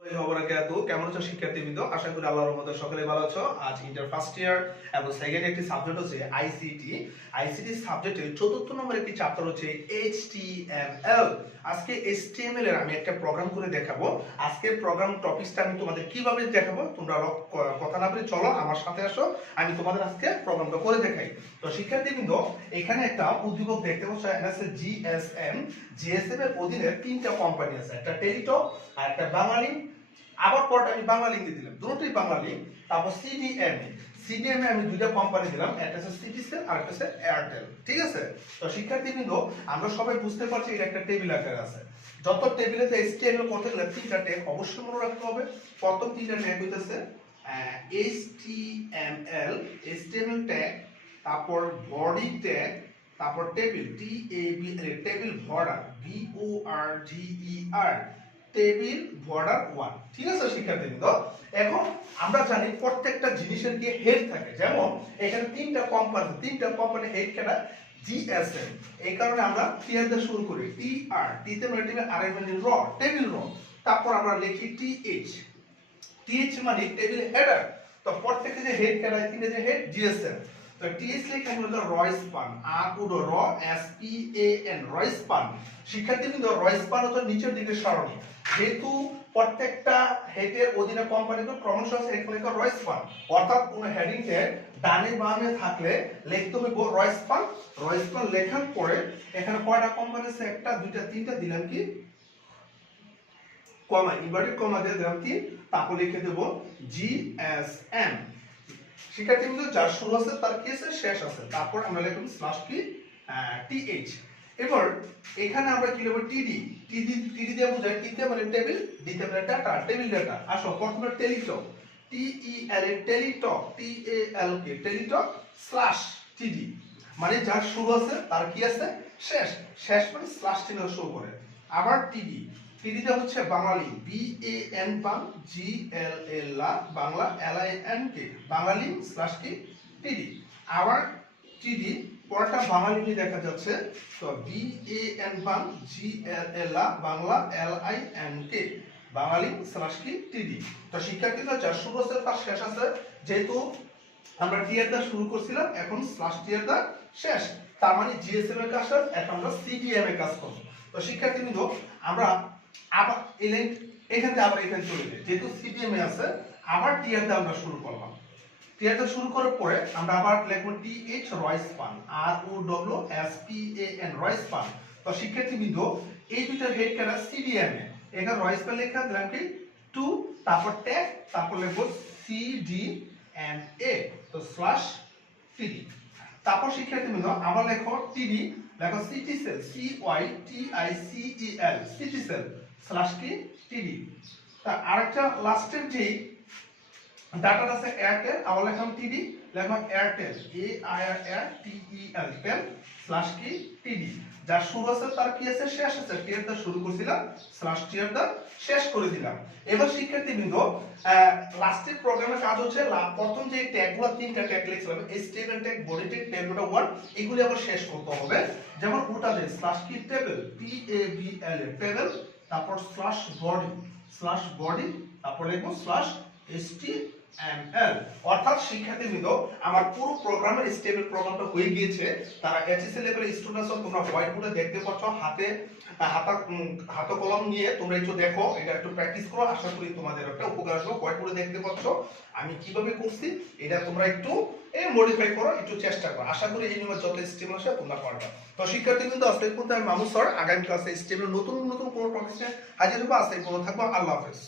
কেমন আছো শিক্ষার্থীবৃন্দ? আশা করি আল্লাহর রহমতে সকলে ভালো আছো। আজ ইন্টার ফার্স্ট ইয়ার এবং সেকেন্ড একটি সাবজেক্ট হচ্ছে আইসিটি। আইসিটি সাবজেক্টের চতুর্থ নম্বর একটি চ্যাপ্টার হচ্ছে এইচটিএমএল। আজকে এইচটিএমএল এর আমি একটা প্রোগ্রাম করে দেখাবো। আজকের প্রোগ্রাম টপিকসটা আমি তোমাদের কিভাবে দেখাবো, তোমরা কথা না বলে চলো আমার সাথে আসো, আমি তোমাদের আজকে প্রোগ্রামটা করে দেখাই। তো শিক্ষার্থীবৃন্দ, এখানে একটা উদ্দীপক দেখতে পাচ্ছ, জিএসএম। জিএসএম এর অধীনে তিনটা কোম্পানি আছে, একটা টেলিটক আর একটা বাঙালি। আবার পরটা আমি বাংলা লিঙ্ক দিয়ে দিলাম, দুটোই বাংলা লিঙ্ক। তারপর সিডিএম এ আমি দুইটা কোম্পানি দিলাম, একটা হচ্ছে সিটিসেল আর একটা হচ্ছে এয়ারটেল। ঠিক আছে? তো শিক্ষার্থীবৃন্দ, আমরা সবাই বুঝতে পারছি এটা একটা টেবিল আকারে আছে। যত টেবিলেতে এইচটিএমএল করতে গেলে তিনটা ট্যাগ অবশ্যই মনে রাখতে হবে। প্রথম তিনটা ট্যাগ হইতেছে এইচটিএমএল ট্যাগ, তারপর বডি ট্যাগ, তারপর table table border BORDER, table border 1। ঠিক আছে শিক্ষার্থীবৃন্দ? এখন আমরা জানি প্রত্যেকটা জিনিসের কি হেড থাকে, যেমন এখানে তিনটা কোম্পানি হেড কেনা জিএসএম। এই কারণে আমরা টিআর দিয়ে শুরু করি, টিআর, টিতে মানে টেবিল, আর মানে র, টেবিল র। তারপর আমরা লিখি টিএইচ মানে টেবিল হেডার। তো প্রত্যেকটা যে হেড কেনা, তিনটা যে হেড জিএসএম। তো টিএস লেখা হলো রয়স্পান, আর উডো র SPAN, রয়স্পান। শিক্ষার্থীবৃন্দ, রয়স্পান হচ্ছে নিচের দিকে সারণী, যেহেতু প্রত্যেকটা হেডের অধীনে কোম্পানিগুলো ক্রমশ আছে, এখানে লেখা রয়স্পান। অর্থাৎ কোন হেডিং এর ডানে বামে থাকলে লিখতে হবে রয়স্পান। রয়স্পান লেখার পরে এখানে কয়টা কোম্পানি আছে? একটা, দুইটা, তিনটা, দিলাম কি কমা, ইনভার্টেড কমা দিয়ে দিলাম 3। তারপর লিখে দেব GSM। শিক্ষার্থীবৃন্দ, যার শুরু আছে তার কি আছে? শেষ আছে। তারপর আমরা লিখব স্ল্যাশ কি TH। এবার এখানে আমরা কি লিখব? টিডি দিয়ে বোঝায়, টিতে মানে টেবিল, দিতে মানে ডাটা, টেবিল ডাটা। আসো প্রথমে টেলিটক, TEL টেলিটক, TAL কে টেলিটক স্ল্যাশ টিডি, মানে যার শুরু আছে তার কি আছে? শেষ মানে স্ল্যাশ চিহ্ন শুরু করে। আবার টিডিটা হচ্ছে বাঙালি, BAN বাং, GLL বাংলা, LIN কে বাঙালি স্ল্যাশ কি টিডি। আবার টিডি পরটা বাঙালি দেখা যাচ্ছে, তো BAN বাং, GLL বাংলা, LIN কে বাঙালি স্ল্যাশ কি টিডি। তো শিক্ষার্থীরা যার শুরু আছে তার শেষ আছে, যেহেতু আমরা টিআর দা শুরু করছিলাম, এখন স্ল্যাশ টিআর দা শেষ, তার মানে জিএসএম এর কাজ শেষ, এখন আমরা সিডিএম এর কাজ করব। তো শিক্ষার্থীবৃন্দ, আমরা আবার এখান থেকে আবার এখানে চলে যাই, যেহেতু সিডিএম এ আছে, আবার টিআর দা আমরা শুরু করলাম। টিআর দা শুরু করার পরে আমরা আবার লিখব TH রয়স্পান, ROWSPAN রয়স্পান। তো শিক্ষার্থীবৃন্দ, এই দুটো হেড কাটা সিডিএম এ, এখানে রয়স্পান লেখা দিলাম কি 2, তারপর ট্যাগ, তারপর লিখব CDMA, তো স্ল্যাশ টিডি। তারপর শিক্ষার্থীবৃন্দ, আবার লেখো টিডি, লেখো সিটিসেল, CYTICEL, সিটিসেল স্ল্যাশ কি টিডি। তা আরেকটা লাস্টের যে ডাটাটা আছে এয়ারটেল, আবার লেখলাম টিডি, লেখলাম এয়ারটেল, AIRTEL টেল স্ল্যাশ কি টিডি। যার শুরু আছে তার কি আছে? শেষ আছে। টিআর দা শুরু করছিলাম, স্ল্যাশ টিআর দা শেষ করে দিলাম। এবার শিক্ষার্থীবৃন্দ, লাস্টের প্রোগ্রামের কাজ হচ্ছে প্রথম যে ট্যাগগুলো, তিনটা ট্যাগ লিখছিলাম, HTML tag, body tag, table 1, এগুলি আবার শেষ করতে হবে। যেমন ওটা যে স্ল্যাশ কি টেবিল, TABL টেবিল, তারপর স্ল্যাশ বডি, তারপর লিখবো স্ল্যাশ HTML। অর্থাৎ শিক্ষার্থীবৃন্দ, আমার পুরো প্রোগ্রামের স্টেবল প্রোগ্রামটা হয়ে গিয়েছে। তারা HSC লেভেলের স্টুডেন্টস, তোমরা হোয়াইট বোর্ডে দেখতে পাচ্ছ, হাতে কলম নিয়ে তোমরা একটু দেখো, এটা একটু প্র্যাকটিস করো, আশা করি তোমাদের একটা উপকার আসবে। হোয়াইট বোর্ডে দেখতে পাচ্ছ আমি কিভাবে করছি, এটা তোমরা একটু মডিফাই করো, একটু চেষ্টা করো, আশা করি এই নিয়মে যত স্টেবল আসে তোমরা পারবে। তো শিক্ষার্থীবৃন্দ, আজকে পর্যন্ত আমি মামুন স্যার, আগামী ক্লাসে স্টেবল নতুন কোনো টপিক নিয়ে হাজির হবো। আজকে পর্যন্ত থাকবো, আল্লাহ হাফেজ।